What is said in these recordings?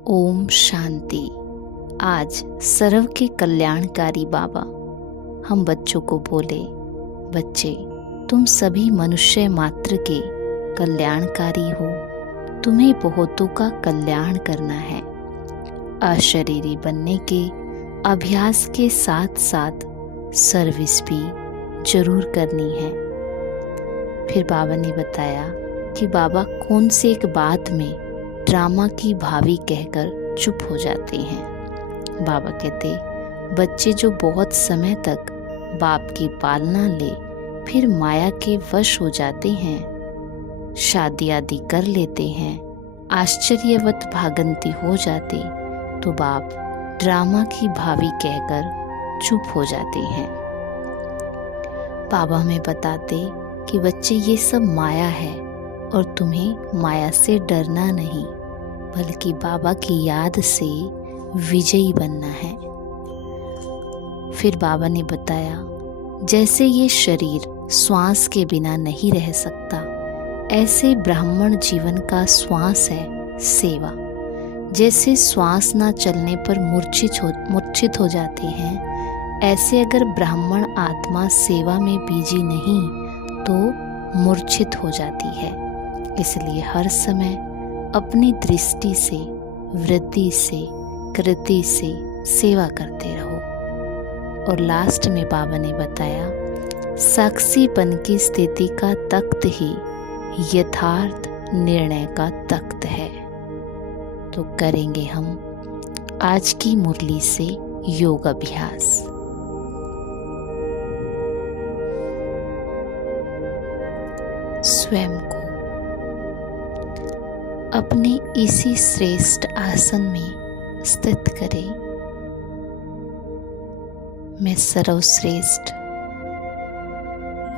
ओम शांति। आज सर्व के कल्याणकारी बाबा हम बच्चों को बोले, बच्चे तुम सभी मनुष्य मात्र के कल्याणकारी हो। तुम्हें बहुतों का कल्याण करना है। अशरीरी बनने के अभ्यास के साथ साथ सर्विस भी जरूर करनी है। फिर बाबा ने बताया कि बाबा कौन से एक बात में ड्रामा की भावी कहकर चुप हो जाते हैं। बाबा कहते, बच्चे जो बहुत समय तक बाप की पालना ले फिर माया के वश हो जाते हैं, शादी आदि कर लेते हैं, आश्चर्यवत भागंती हो जाते, तो बाप ड्रामा की भावी कहकर चुप हो जाते हैं। बाबा हमें बताते कि बच्चे ये सब माया है और तुम्हें माया से डरना नहीं, बल्कि बाबा की याद से विजयी बनना है। फिर बाबा ने बताया, जैसे ये शरीर श्वास के बिना नहीं रह सकता, ऐसे ब्राह्मण जीवन का श्वास है सेवा। जैसे श्वास ना चलने पर मूर्छित हो जाते हैं, ऐसे अगर ब्राह्मण आत्मा सेवा में बीजी नहीं तो मूर्छित हो जाती है। इसलिए हर समय अपनी दृष्टि से, वृद्धि से, कृति से सेवा करते रहो। और लास्ट में बाबा ने बताया, साक्षीपन की स्थिति का तख्त ही यथार्थ निर्णय का तख्त है। तो करेंगे हम आज की मुरली से योग अभ्यास। स्वयं को अपने इसी श्रेष्ठ आसन में स्थित करें। मैं सर्वश्रेष्ठ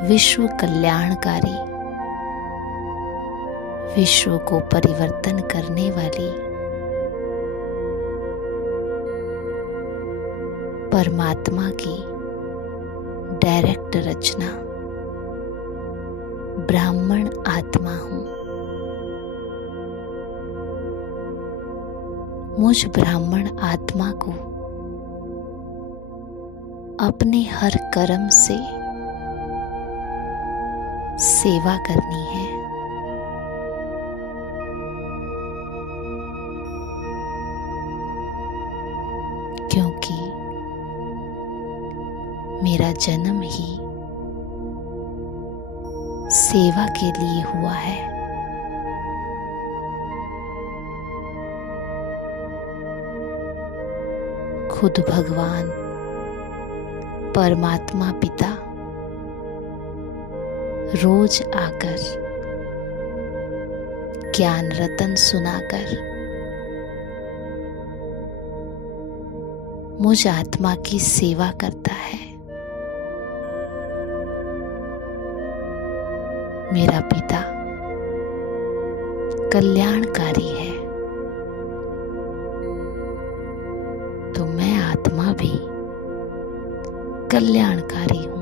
विश्व कल्याणकारी, विश्व को परिवर्तन करने वाली परमात्मा की डायरेक्ट रचना ब्राह्मण आत्मा हूँ। मुझ ब्राह्मण आत्मा को अपने हर कर्म से सेवा करनी है। क्योंकि मेरा जन्म ही सेवा के लिए हुआ है। खुद भगवान परमात्मा पिता रोज आकर ज्ञान रतन सुनाकर मुझ आत्मा की सेवा करता है। मेरा पिता कल्याणकारी है, तो मैं आत्मा भी कल्याणकारी हूँ।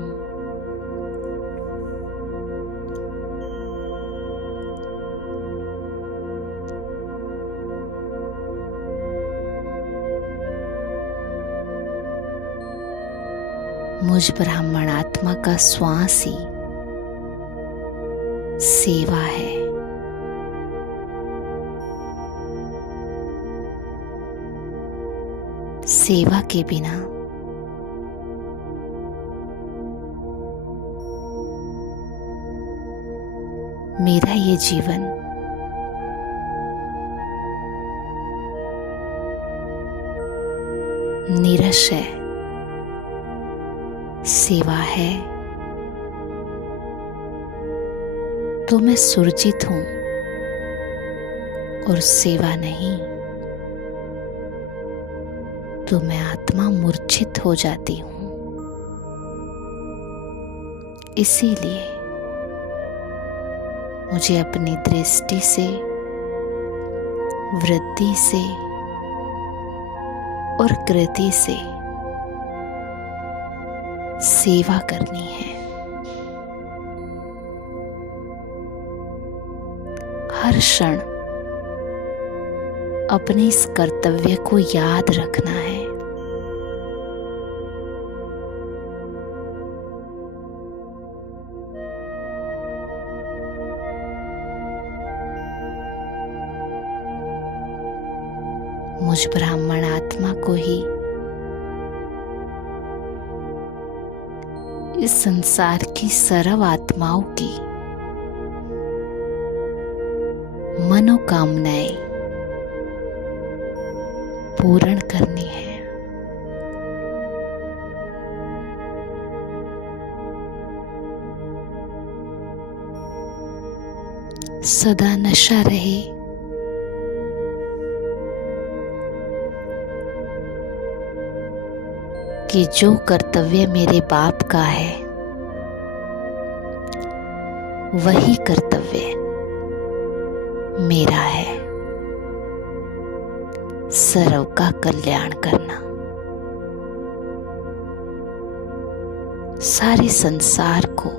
मुझ ब्राह्मण आत्मा का श्वास ही सेवा है। सेवा के बिना मेरा ये जीवन निरश है। सेवा है तो मैं सुरजित हूँ, और सेवा नहीं तो मैं आत्मा मूर्छित हो जाती हूँ। इसीलिए मुझे अपनी दृष्टि से, वृद्धि से और कृति से सेवा करनी है। हर क्षण अपने इस कर्तव्य को याद रखना है। मुझ ब्राह्मण आत्मा को ही इस संसार की सर्व आत्माओं की मनोकामनाएं पूर्ण करनी है। सदा नशा रहे, कि जो कर्तव्य मेरे बाप का है वही कर्तव्य मेरा है। सर्व का कल्याण करना, सारे संसार को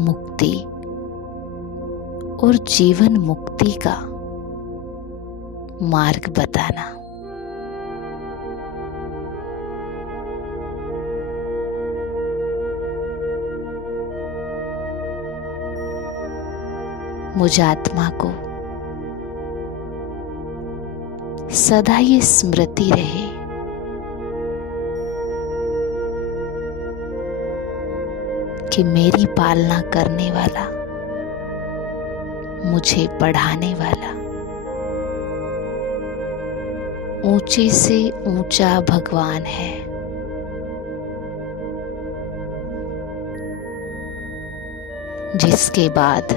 मुक्ति और जीवन मुक्ति का मार्ग बताना। मुझ आत्मा को सदा ये स्मृति रहे कि मेरी पालना करने वाला, मुझे पढ़ाने वाला ऊंचे से ऊंचा भगवान है। जिसके बाद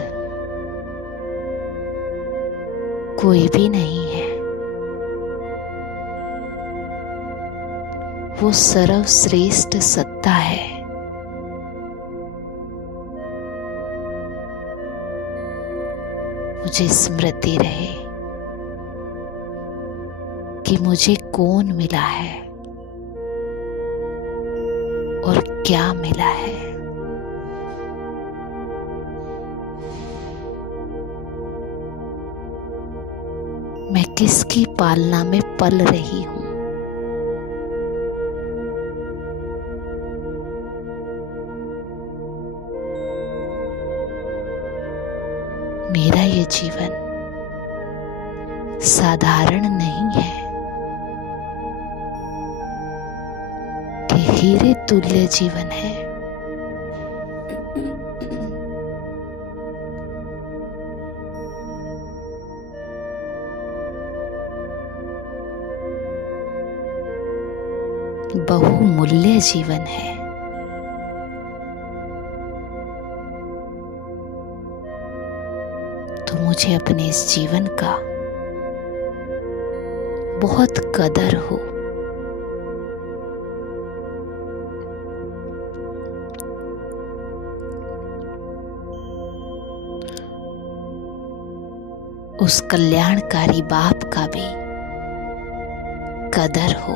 कोई भी नहीं है। वो सर्वश्रेष्ठ सत्ता है। मुझे स्मृति रहे कि मुझे कौन मिला है और क्या मिला है। मैं किसकी पालना में पल रही हूं। मेरा ये जीवन साधारण नहीं है कि हीरे तुल्य जीवन है। बहुमूल्य जीवन है। तो मुझे अपने इस जीवन का बहुत कदर हो। उस कल्याणकारी बाप का भी कदर हो।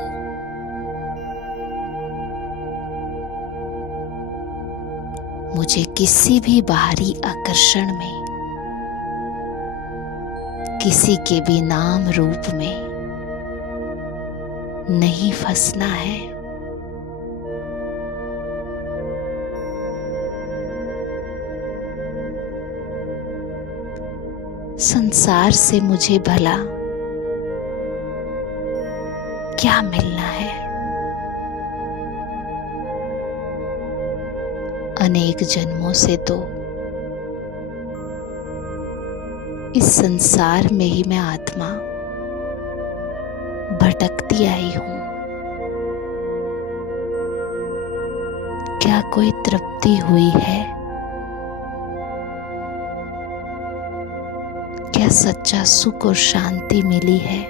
मुझे किसी भी बाहरी आकर्षण में, किसी के भी नाम रूप में नहीं फंसना है। संसार से मुझे भला क्या मिलना है। अनेक जन्मों से तो इस संसार में ही मैं आत्मा भटकती आई हूं। क्या कोई तृप्ति हुई है? क्या सच्चा सुख और शांति मिली है?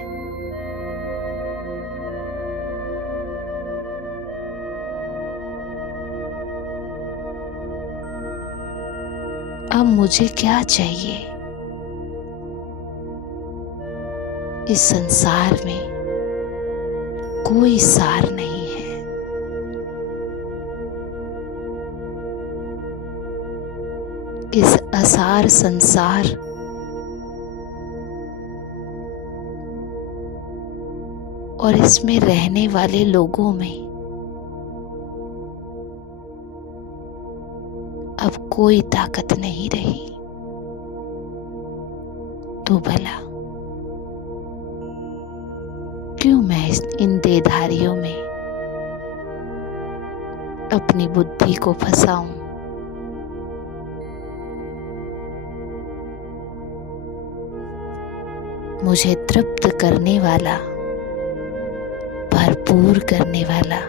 अब मुझे क्या चाहिए? इस संसार में कोई सार नहीं है। इस असार संसार और इसमें रहने वाले लोगों में अब कोई ताकत नहीं रही, तो भला क्यों मैं इन देहधारियों में अपनी बुद्धि को फंसाऊं। मुझे तृप्त करने वाला, भरपूर करने वाला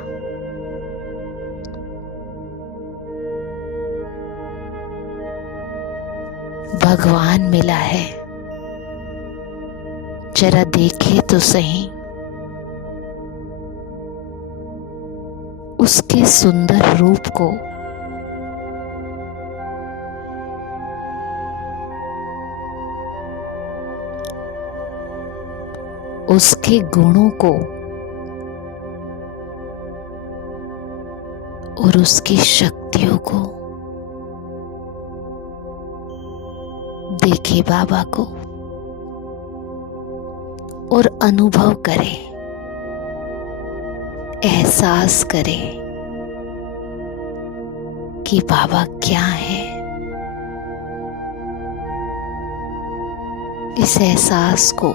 भगवान मिला है। जरा देखे तो सही उसके सुंदर रूप को, उसके गुणों को और उसकी शक्तियों को। देखे बाबा को और अनुभव करे, एहसास करे कि बाबा क्या है। इस एहसास को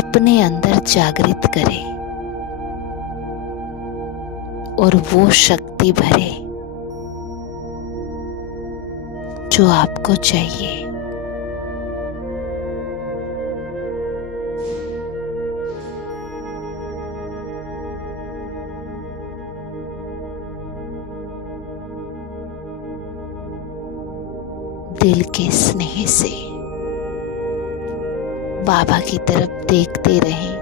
अपने अंदर जागृत करे और वो शक्ति भरे जो आपको चाहिए। दिल के स्नेह से बाबा की तरफ देखते रहें।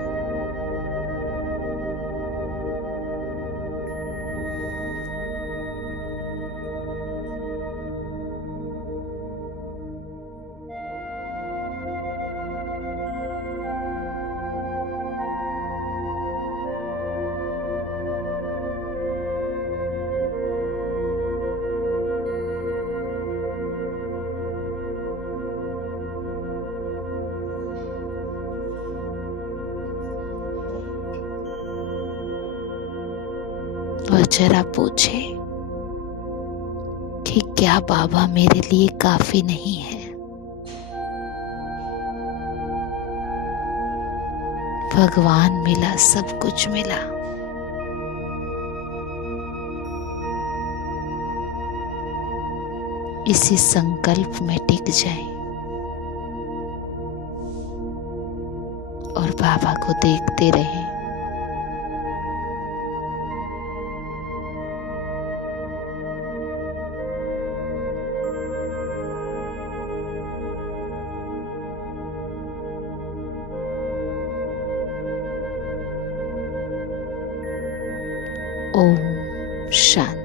वह जरा पूछे कि क्या बाबा मेरे लिए काफी नहीं है। भगवान मिला, सब कुछ मिला। इसी संकल्प में टिक जाएं और बाबा को देखते रहें। ओम शांति।